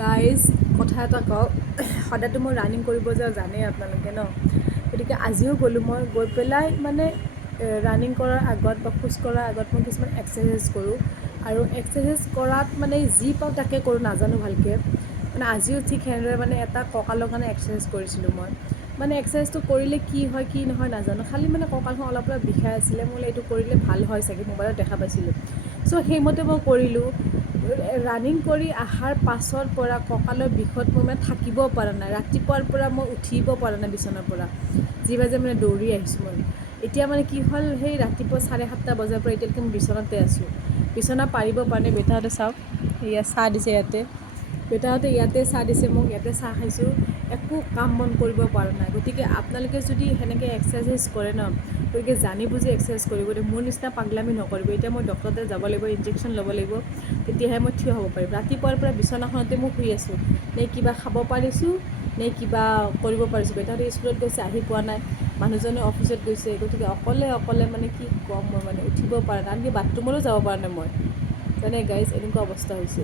Guys কথা এটা কওঁ, সদায়তো মই ৰানিং কৰিব যাওঁ জানেই আপোনালোকে ন। গতিকে আজিও গ'লোঁ, মই গৈ পেলাই মানে ৰানিং কৰাৰ আগত বা খোজ কঢ়াৰ আগত মই কিছুমান এক্সাৰচাইজ কৰোঁ। আৰু এক্সাৰচাইজ কৰাত মানে যি পাওঁ তাকে কৰোঁ, নাজানো ভালকৈ। মানে আজিও ঠিক সেনেদৰে মানে এটা কঁকালৰ কাৰণে এক্সাৰচাইজ কৰিছিলোঁ মই। মানে এক্সাৰচাইজটো কৰিলে কি হয় কি নহয় নাজানো, খালি মানে কঁকালখন অলপ অলপ বিষাই আছিলে। মই এইটো কৰিলে ভাল হয় চাগে, মোবাইলত দেখা পাইছিলোঁ। চ' সেইমতে মই কৰিলোঁ। ৰানিং কৰি অহাৰ পাছৰ পৰা কঁকালৰ বিষত মই মানে থাকিব পৰা নাই। ৰাতিপুৱাৰ পৰা মই উঠিব পৰা নাই বিচনাৰ পৰা, যিবাবে মানে দৌৰি আহিছোঁ মই। এতিয়া মানে কি হ'ল, সেই ৰাতিপুৱা 7:30 বজাৰ পৰা এতিয়ালৈকে মই বিচনাতে আছোঁ। বিচনা পাৰিব পৰা নাই। বেটাহঁতে চাওক, এয়া চাহ দিছে ইয়াতে, বেটাহঁতে ইয়াতে চাহ দিছে মোক, ইয়াতে চাহ খাইছোঁ। একো কাম বন কৰিব পৰা নাই। গতিকে আপোনালোকে যদি সেনেকৈ এক্সাৰচাইজ কৰে ন, গতিকে জানি বুজি এক্সাৰচাইজ কৰিব। মোৰ নিচিনা পাগলামি নকৰিব। এতিয়া মই ডক্টৰৰ তাত যাব লাগিব, ইনজেকশ্যন ল'ব লাগিব, তেতিয়াহে মই থিয় হ'ব পাৰিম। ৰাতিপুৱাৰ পৰা বিচনাখনতে মই শুই আছোঁ। নে কিবা খাব পাৰিছোঁ, নে কিবা কৰিব পাৰিছোঁ। বেটাহঁতে স্কুলত গৈছে, আহি পোৱা নাই। মানুহজনে অফিচত গৈছে। গতিকে অকলে মানে কি ক'ম, মই মানে উঠিব পৰা নাই। আনকি বাথৰুমলৈও যাব পৰা নাই মই। জানে গাইজ, এনেকুৱা অৱস্থা হৈছে।